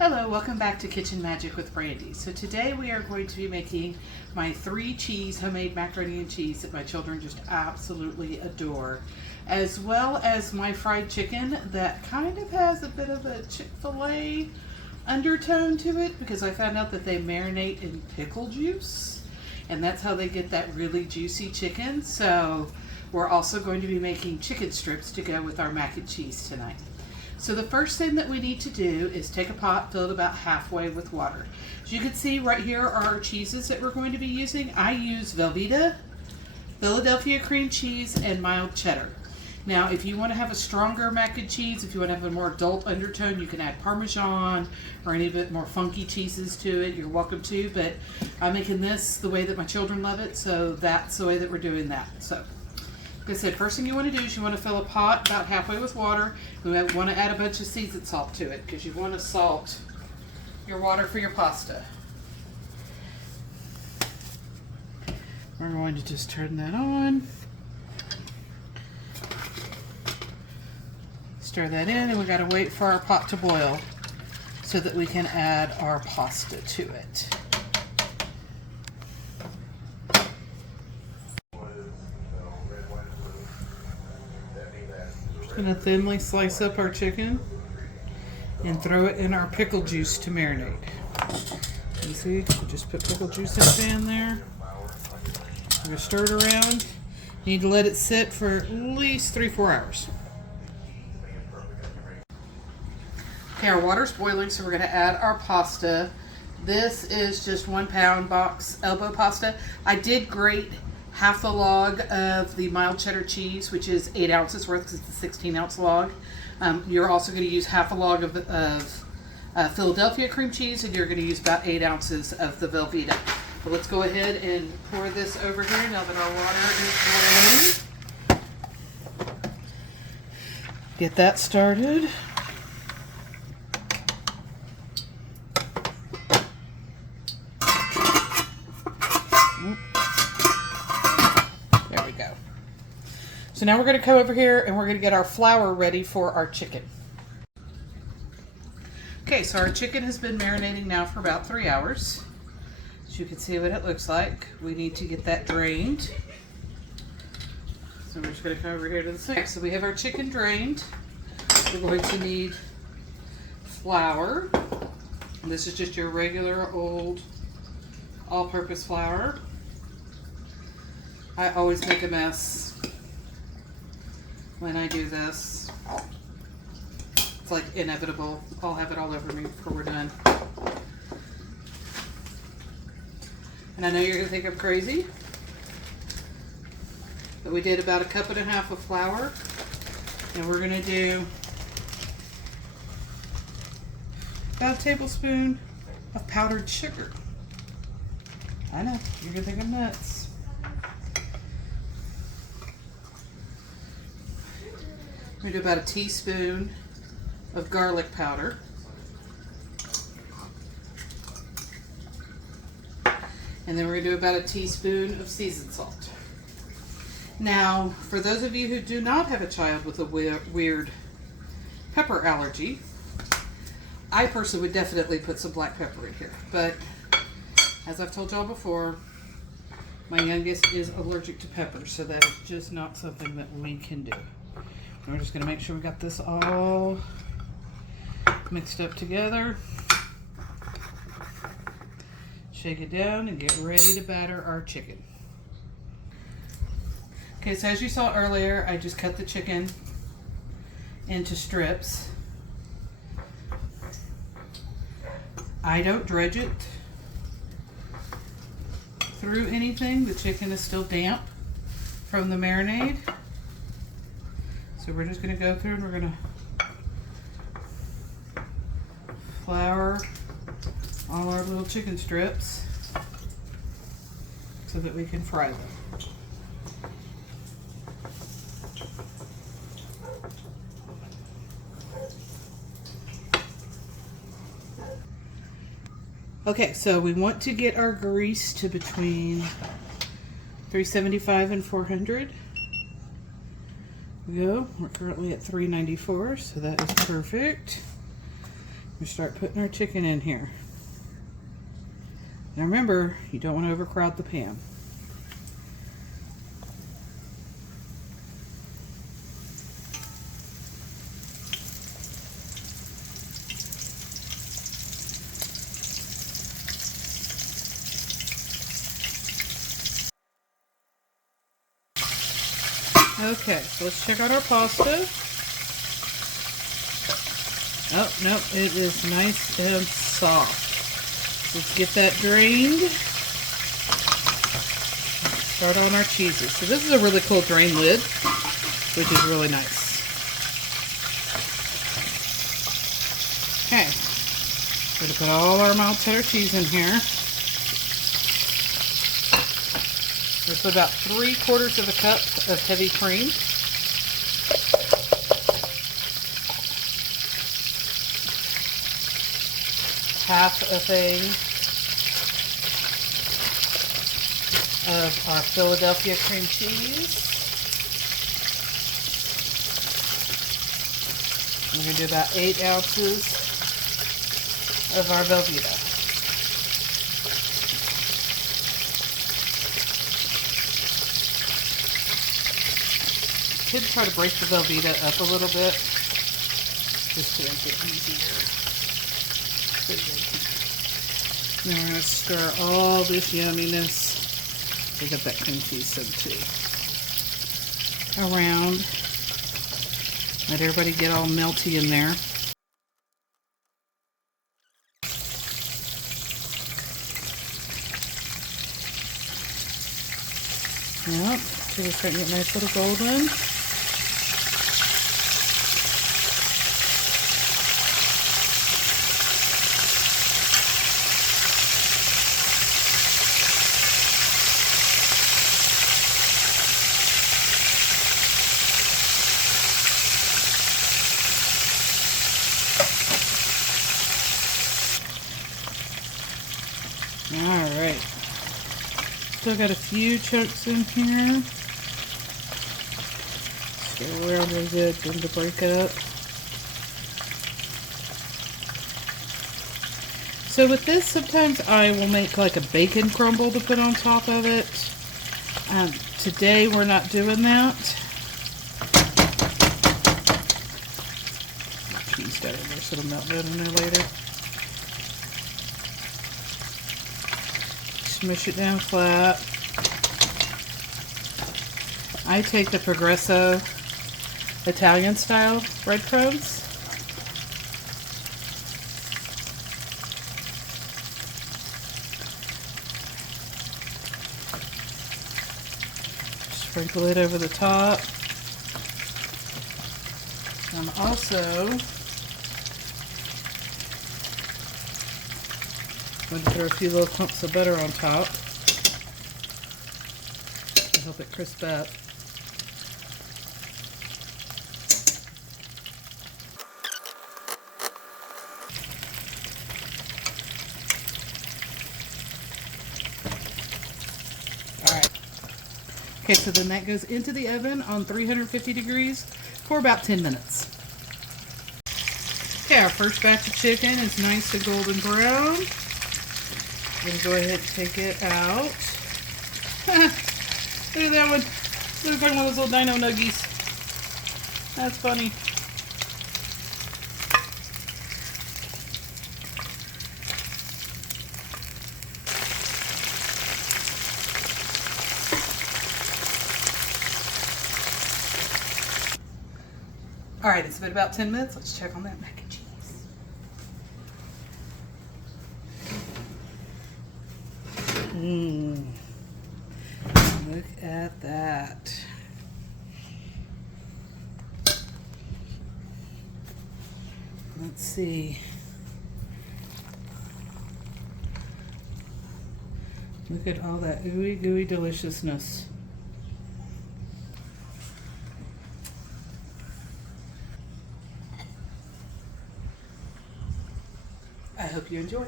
Hello, welcome back to Kitchen Magic with Brandy. So today we are going to be making my 3-cheese homemade macaroni and cheese that my children just absolutely adore, as well as my fried chicken that kind of has a bit of a Chic Fil A undertone to it because I found out that they marinate in pickle juice and that's how they get that really juicy chicken. So we're also going to be making chicken strips to go with our mac and cheese tonight. So the first thing that we need to do is take a pot, fill it about halfway with water. As you can see right here are our cheeses that we're going to be using. I use Velveeta, Philadelphia cream cheese, and mild cheddar. Now if you want to have a stronger mac and cheese, if you want to have a more adult undertone, you can add Parmesan or any bit more funky cheeses to it. You're welcome to, but I'm making this the way that my children love it, so that's the way that we're doing that. So like I said, first thing you want to do is you want to fill a pot about halfway with water. You want to add a bunch of seasoned salt to it because you want to salt your water for your pasta. We're going to just turn that on. Stir that in, and we got to wait for our pot to boil so that we can add our pasta to it. Going to thinly slice up our chicken and throw it in our pickle juice to marinate. You see, we just put pickle juice in the pan there. We're going to stir it around. Need to let it sit for at least 3-4 hours. Okay, our water's boiling, so we're going to add our pasta. This is just 1 pound box elbow pasta. I did grate half the log of the mild cheddar cheese, which is 8 ounces worth because it's a 16-ounce log. You're also going to use half a log of Philadelphia cream cheese, and you're going to use about 8 ounces of the Velveeta. But let's go ahead and pour this over here now that our water is boiling. Get that started. So now we're going to come over here and we're going to get our flour ready for our chicken. Okay, so our chicken has been marinating now for about 3 hours. As you can see what it looks like. We need to get that drained. So we're just going to come over here to the sink. So we have our chicken drained. We're going to need flour. And this is just your regular old all-purpose flour. I always make a mess when I do this. It's like inevitable. I'll have it all over me before we're done. And I know you're gonna think I'm crazy, but we did about 1.5 cups of flour, and we're gonna do about a tablespoon of powdered sugar. I know, you're gonna think I'm nuts. We do about a teaspoon of garlic powder. And then we're going to do about a teaspoon of seasoned salt. Now, for those of you who do not have a child with a weird pepper allergy, I personally would definitely put some black pepper in here. But as I've told y'all before, my youngest is allergic to pepper, so that is just not something that we can do. We're just going to make sure we got this all mixed up together. Shake it down and get ready to batter our chicken. Okay, so as you saw earlier, I just cut the chicken into strips. I don't dredge it through anything. The chicken is still damp from the marinade. So we're just going to go through and we're going to flour all our little chicken strips so that we can fry them. Okay, so we want to get our grease to between 375 and 400. We go. We're currently at 394, so that is perfect. We start putting our chicken in here. Now remember, you don't want to overcrowd the pan. Okay, so let's check out our pasta. Oh, no, it is nice and soft. Let's get that drained. Start on our cheeses. So this is a really cool drain lid, which is really nice. Okay, we're going to put all our mild cheddar cheese in here. Let's put about 3/4 of a cup of heavy cream. Half a thing of our Philadelphia cream cheese. We're going to do about 8 ounces of our Velveeta. Kids try to break the Velveeta up a little bit just to make it easier. Then we're going to stir all this yumminess. We got that cream cheese sub too. Around. Let everybody get all melty in there. Yep, so we're starting to get nice little golden. Alright, still got a few chunks in here. Stir around really good, for them to break up. So with this, sometimes I will make like a bacon crumble to put on top of it. Today we're not doing that. Cheese down in there so it'll melt down in there later. Smush it down flat. I take the Progresso Italian style breadcrumbs. Sprinkle it over the top. I'm also going to throw a few little clumps of butter on top to help it crisp up. Alright. Okay, so then that goes into the oven on 350 degrees for about 10 minutes. Okay, our first batch of chicken is nice and golden brown. I'm going to go ahead and take it out. Look at that one. Looks like one of those little dino nuggies. That's funny. Alright, it's been about 10 minutes. Let's check on that mac and cheese. Look at that. Let's see. Look at all that ooey gooey deliciousness. I hope you enjoy.